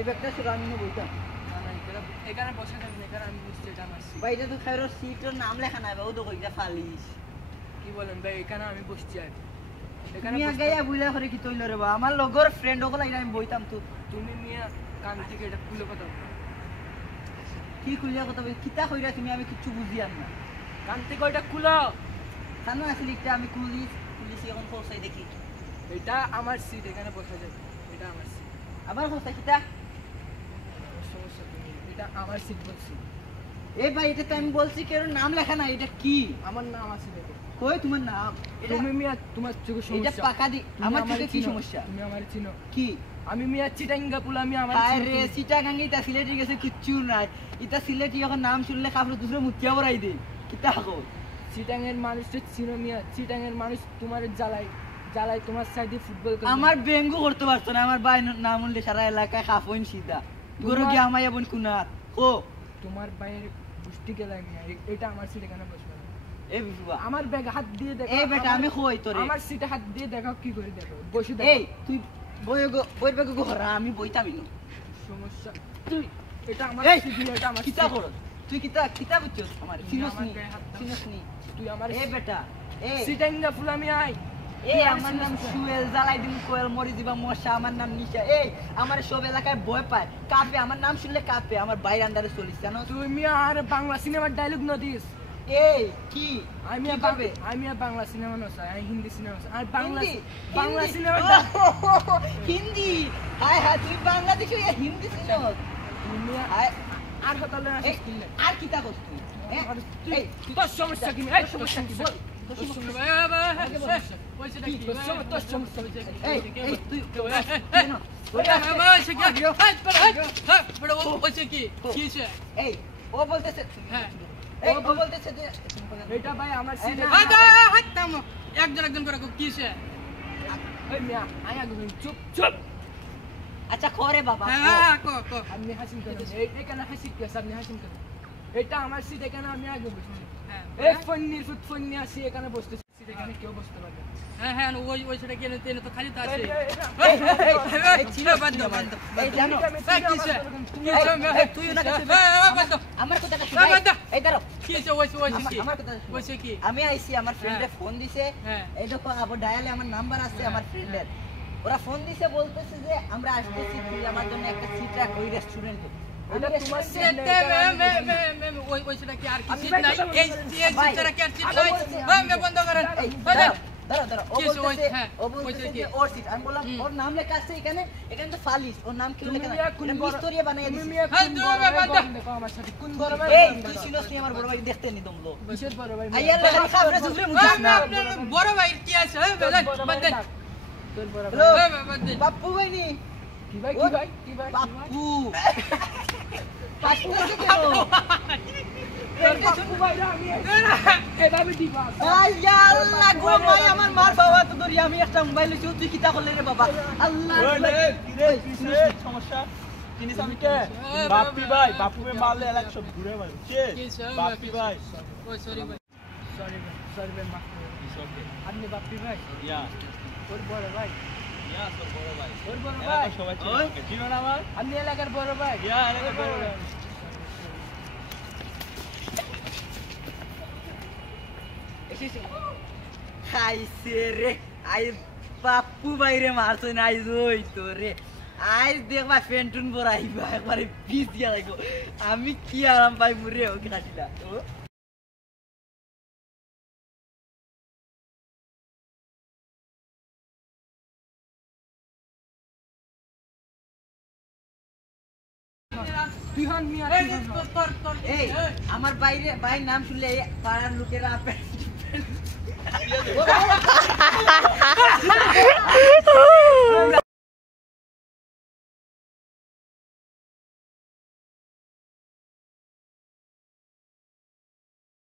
এই ব্যাগটা শুধু আমি নিয়ে বইতাম এখানে বসে থাকবেন এখানে আমি বুঝছি এটা আমার সিট ভাই এটা তো খাইরো সিটের নাম লেখা নাই বাবু তো কইটা ফালিস কি বলেন ভাই এখানে আমি বসছি আর এখানে তুমি আগে বুইলা করে কি তৈল রে বা আমার লগর ফ্রেন্ড ওগুলা আমি বইতাম তো তুমি মিয়া কান থেকে এটা খুলে কথা কি খুলিয়া কথা বলি কিতা কইরা তুমি আমি কিছু বুঝি আর না কান থেকে ওইটা খুলো কানো আসলে একটা আমি পুলিশ এখন পৌঁছাই দেখি এটা আমার সিট এখানে বসা যাবে এটা আমার সিট আবার পৌঁছাই কিতা সমস্যা তুমি এটা আমার সিট বলছি এই ভাই এটা তো আমি বলছি কেউ নাম লেখা না এটা কি আমার নাম আছে দেখো কই তোমার নাম তুমি মিয়া তোমার চোখে সমস্যা এটা পাকা দি আমার চোখে কি সমস্যা তুমি আমার চিনো কি আমি মিয়া চিটাঙ্গা পুলা আমি আমার আরে চিটাগাঙ্গি তা সিলেটি গেছে কিচ্ছু নাই এটা সিলেটি এখন নাম শুনলে কাপড় দুসরে মুতিয়া বড়াই দে কিতা হো চিটাঙ্গের মানুষটা চিনো মিয়া চিটাঙ্গের মানুষ তোমার জ্বালাই তোমার সাইডে ফুটবল আমার বেঙ্গু করতে পারতো না আমার ভাই নাম উনলে সারা এলাকায় কাফইন সিধা গরু গিয়া আমায় বোন কুনাত ও তোমার ভাইয়ের গুষ্টি গেলাই মিয়া এটা আমার সিট এখানে বসবে এই বিফুয়া আমার ব্যাগ হাত দিয়ে দেখো এই বেটা আমি কই তোরে আমার সিটে হাত দিয়ে দেখো কি করে দেখো বসে দেখো এই তুই বই বেগ গো হরা আমি বইতামি না সমস্যা তুই এটা আমার সিট এটা আমার কিতা করো তুই কিতা বুঝছস আমার চিনস নি তুই আমার এই বেটা এই চিটাঙ্গা ফুলা আমি আই এই আমার নাম সুয়েল জ্বালাই দিন কোয়েল মরি দিবা মশা আমার নাম নিশা এই আমার সব এলাকায় ভয় পায় কাঁপে আমার নাম শুনলে কাঁপে আমার বাইরে আন্দারে চলিস জানো তুমি আর বাংলা সিনেমার ডায়লগ ন দিস এই কি আমি বাংলা সিনেমা নসাই আমি হিন্দি সিনেমা আর বাংলা সিনেমা হিন্দি হায় হায় তুই বাংলাদেশে হিন্দি সিনেমা তুমি আর হতালে না আর কিতা করছ তুই এই তোর সমস্যা কি এই সমস্যা কি বল আচ্ছা করে বাবা আপনি হাসিন করেন এখানে হাসিন কে আপনি হাসিন করেন এটা আমার সিট এখানে আমি আগে বসছি এই ফন্নির ফুটফন্নি আসি এখানে বসতেছি সিট এখানে কেউ বসতে পারবে হ্যাঁ হ্যাঁ ওই সেটা কেন তেনে তো খালি তো আছে এই চিনা বাদ দাও এই জানো তুই না কাছে আমার কথা শুন এই দাঁড়াও কি আছে ওই কি আমার কথা ওই কি আমি আইছি আমার ফ্রেন্ডে ফোন দিছে এই দেখো আবার ডায়ালে আমার নাম্বার আছে আমার ফ্রেন্ডের ওরা ফোন দিছে বলতেছে যে আমরা আসতেছি তুই আমার জন্য একটা সিট রাখ ওই রেস্টুরেন্টে এটা তোমার সিটে ওই সেটা কি আর কি সিট নাই এই সিটটা কি আর সিট নাই মে বন্ধ করেন দাঁড়া ও বলতেছে যে ওর সিট আমি বললাম ওর নাম লেখা আছে এখানে তো ফালিস ওর নাম কি লেখা আছে কোন বিস্তরিয়া বানাইয়া দিছি দেখো আমার সাথে কোন বড় ভাই এই তুই চিনোস নি আমার বড় ভাই দেখতে নি দমলো কিসের বড় ভাই আইয়া লাগা খাবরে সুফরে মুজা না আপনার বড় ভাই কি আছে বাদ দে তোর বড় ভাই বাপ্পু ভাই নি কি ভাই বাপ্পু বাপ্পু কি কেন বাপ্পু ভাই আমি এভাবে দিবা আইয়া আল্লাহ গো ভাই আমার মার বাবা তো ধরি আমি একটা মোবাইল লইছি তুই কিতা করলে রে বাবা আল্লাহ কি রে সমস্যা কিনিস আমি কে বাপ্পি ভাই বাপ্পুকে মারলে এলাকা সব ঘুরে ভাই কে বাপ্পি ভাই ওই সরি ভাই মাফ করুন আপনি বাপ্পি ভাই ইয়া তোর বড় ভাই ইয়া তোর বড় ভাই তোর বড় ভাই সবাই চিনো না আমার আপনি এলাকার বড় ভাই ইয়া এলাকার বড় ভাই খাইছে রে আই বাপ্পু ভাই রে মারছ না আইজ ওই তো রে আইজ দেখবা ফেন্টুন বড়াইবা একবারে পিস দিয়া লাগো আমি কি আরাম পাই মুরে ওকে খাটিলা আমার বাইরে ভাই নাম শুনলে পাড়ার লোকেরা